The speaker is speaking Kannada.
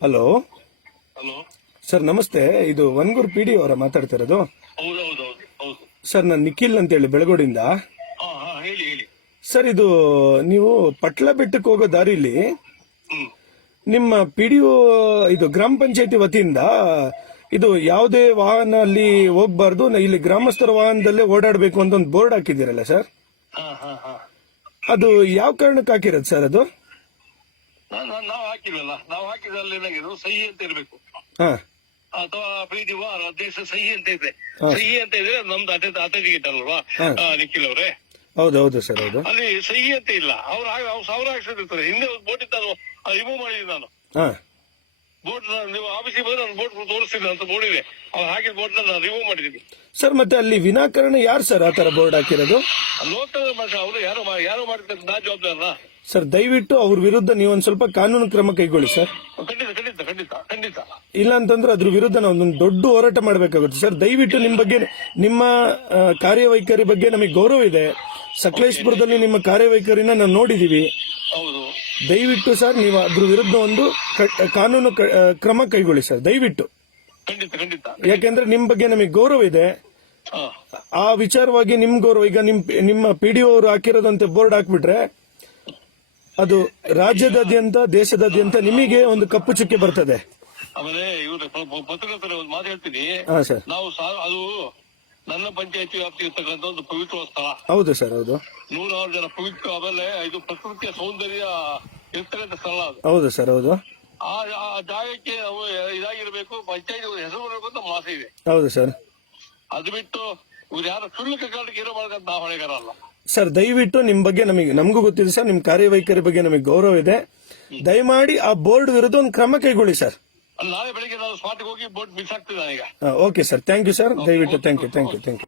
ಹಲೋ? ಹಲೋ? ಸರ್ ನಮಸ್ತೆ. ಇದು ವನ್ಗೂರ್ ಪಿ ಡಿ ಅವರ ಮಾತಾಡ್ತಿರೋದು ಹೌದು ಸರ್ ನಾನು ನಿಖಿಲ್ ಅಂತೇಳಿ ಬೆಳಗೋಡಿಂದ. ಹಾ ಹಾ ಹೇಳಿ ಹೇಳಿ. ಸರ್ ಇದು ನೀವು ಪಟ್ಲ ಬೆಟ್ಟಕ್ಕೆ ಹೋಗೋ ದಾರಿಲಿ ಹ್ಮ್. ನಿಮ್ಮ ಪಿ ಡಿ ಇದು ಗ್ರಾಮ ಪಂಚಾಯತಿ ವತಿಯಿಂದ ಇದು ಯಾವುದೇ ವಾಹನ ಅಲ್ಲಿ ಹೋಗ್ಬಾರ್ದು ನ- ಇಲ್ಲಿ ಗ್ರಾಮಸ್ಥರ ವಾಹನದಲ್ಲೇ ಓಡಾಡಬೇಕು ಅಂತ ಒಂದು ಬೋರ್ಡ್ ಹಾಕಿದ್ದೀರಲ್ಲ ಸರ್? ಹಾ ಹಾ ಹಾ. ಅದು ಯಾವ ಕಾರಣಕ್ಕೆ ಹಾಕಿರೋದು ಸರ್ ಅದು? ನಾ- ನಾವು ಹಾಕಿದಲ್ಲಿ ಏನಾಗಿದ್ರು ಸಹಿ ಅಂತ ಇರ್ಬೇಕು. ಅಥವಾ ಪ್ರೀತಿ ವಾರ ದೇಶ ಸಹಿ ಅಂತ ಇದೆ. ಸಹಿ ಅಂತ ಇದ್ರೆ ನಮ್ದು ಅತ್ಯಂತ ಅಲ್ವಾ? ನಿಖಿಲ್ ಅವರೇ? ಹೌದು ಹೌದು ಸರ್ ಹೌದು. ಅಲ್ಲಿ ಸಹಿ ಅಂತ ಇಲ್ಲ. ಅವ್ರು ಅವ್ರು ಸಾವಿರ ಹಾಕ್ಸಿರ್ತಾರೆ ಹಿಂದೆ ಒಂದು ಬೋಟ್ ಇತ್ತು ರಿಮೂವ್ ಮಾಡಿದ್ವಿ ನಾನು. ಬೋಟ್ ನೀವು ಆಫೀಸಿಗೆ ಬಂದ್ರೆ ನಾನು ಬೋಟ್ ತೋರಿಸ್ತೀನಿ ಅಂತ ಬೋರ್ಡ್ ಇದೆ. ಅವ್ರು ಹಾಕಿದ ಬೋಟ್ ನಾನು ರಿಮೂವ್ ಮಾಡಿದ್ದೀನಿ. ಸರ್ ಮತ್ತೆ ಅಲ್ಲಿ ವಿನಾಕರಣ ಯಾರು ಸರ್ ಆ ತರ ಬೋರ್ಡ್ ಹಾಕಿರೋದು? ಲೋಕಲ್ ಅವರು ಯಾರು ಯಾರು ಮಾಡ್ತಾರೆ ನಾ ಜವಾಬ್ದಾರನ? ಸರ್ ದಯವಿಟ್ಟು ಅವ್ರ ವಿರುದ್ಧ ನೀವು ಒಂದ್ ಸ್ವಲ್ಪ ಕಾನೂನು ಕ್ರಮ ಕೈಗೊಳ್ಳಿ ಸರ್ ಖಂಡಿತ ಖಂಡಿತ ಖಂಡಿತ ಖಂಡಿತ. ಇಲ್ಲ ಅಂತಂದ್ರೆ ಅದ್ರ ವಿರುದ್ಧ ನಾವು ಒಂದು ದೊಡ್ಡ ಹೋರಾಟ ಮಾಡಬೇಕಾಗುತ್ತೆ ಸರ್ ದಯವಿಟ್ಟು ನಿಮ್ಮ ಬಗ್ಗೆ ನಿಮ್ಮ ಕಾರ್ಯವೈಖರಿ ಬಗ್ಗೆ ನಮಗೆ ಗೌರವ ಇದೆ. ಸಕಲೇಶ್ಪುರದಲ್ಲಿ ನಿಮ್ಮ ಕಾರ್ಯವೈಖರಿನ ನಾವು ನೋಡಿದೀವಿ. ಹೌದು. ದಯವಿಟ್ಟು ಸರ್ ನೀವು ಅದ್ರ ವಿರುದ್ಧ ಒಂದು ಕ- ಕಾನೂನು ಕ- ಕ್ರಮ ಕೈಗೊಳ್ಳಿ ಸರ್ ದಯವಿಟ್ಟು. ಖಂಡಿತ ಖಂಡಿತ. ಯಾಕೆಂದ್ರೆ ನಿಮ್ ಬಗ್ಗೆ ನಮಗೆ ಗೌರವ ಇದೆ. ಹಾ. ಆ ವಿಚಾರವಾಗಿ ನಿಮ್ ಗೌರವ ಈಗ ನಿಮ್ ನಿಮ್ಮ ಪಿ ಡಿ ಅವರು ಹಾಕಿರೋದಂತೆ ಬೋರ್ಡ್ ಹಾಕ್ಬಿಟ್ರೆ ಅದು ರಾಜ್ಯದಾದ್ಯಂತ ದೇಶದಾದ್ಯಂತ ನಿಮಗೆ ಒಂದು ಕಪ್ಪು ಚುಕ್ಕೆ ಬರ್ತದೆ. ಆಮೇಲೆ ಇವ್ರ ಪತ್ರಕರ್ತರ ಒಂದು ಮಾತು ಹೇಳ್ತೀನಿ. ಹಾ ಸರ್. ನಾವು ಸಾ- ಅದು ನನ್ನ ಪಂಚಾಯತಿ ವ್ಯಾಪ್ತಿ ಇರ್ತಕ್ಕಂಥ ಒಂದು ಪವಿತ್ರ ಸ್ಥಳ. ಹೌದು ಸರ್ ಹೌದು. ನೂರಾರು ಜನ ಪವಿತ್ರ ಆಮೇಲೆ ಇದು ಪ್ರಕೃತಿಯ ಸೌಂದರ್ಯ ಇರ್ತಕ್ಕಂಥ ಸ್ಥಳ ಅದು. ಹೌದು ಸರ್ ಹೌದು. ಆ ಆ ಜಾಗಕ್ಕೆ ನಾವು ಇದಾಗಿರ್ಬೇಕು ಪಂಚಾಯತಿ ಹೆಸರು ಬರಬೇಕು ಅಂತ ಇದೆ. ಹೌದು ಸರ್. ಅದು ಬಿಟ್ಟು ಇವ್ರು ಯಾರು ಸುಳ್ಳು ಕರ್ನಾಟಕ ಇರಬಾರ್ದು ಮಾಡ್ಕಂತ ನಾವು ಹೊಣೆಗಾರ ಅಲ್ಲ ಸರ್ ದಯವಿಟ್ಟು ನಿಮ್ ಬಗ್ಗೆ ನಮಗೆ ನಮಗೂ ಗೊತ್ತಿದೆ ಸರ್ ನಿಮ್ ಕಾರ್ಯವೈಖರಿ ಬಗ್ಗೆ ನಮಗೆ ಗೌರವ ಇದೆ. ದಯಮಾಡಿ ಆ ಬೋರ್ಡ್ ವಿರುದ್ಧ ಒಂದು ಕ್ರಮ ಕೈಗೊಳ್ಳಿ ಸರ್. ನಾಳೆ ಬೆಳಿಗ್ಗೆ ನಾನು ಸ್ಪಾಟ್ಗೆ ಹೋಗಿ boat miss okay sir. Thank you sir ದಯವಿಟ್ಟು thank you thank you thank you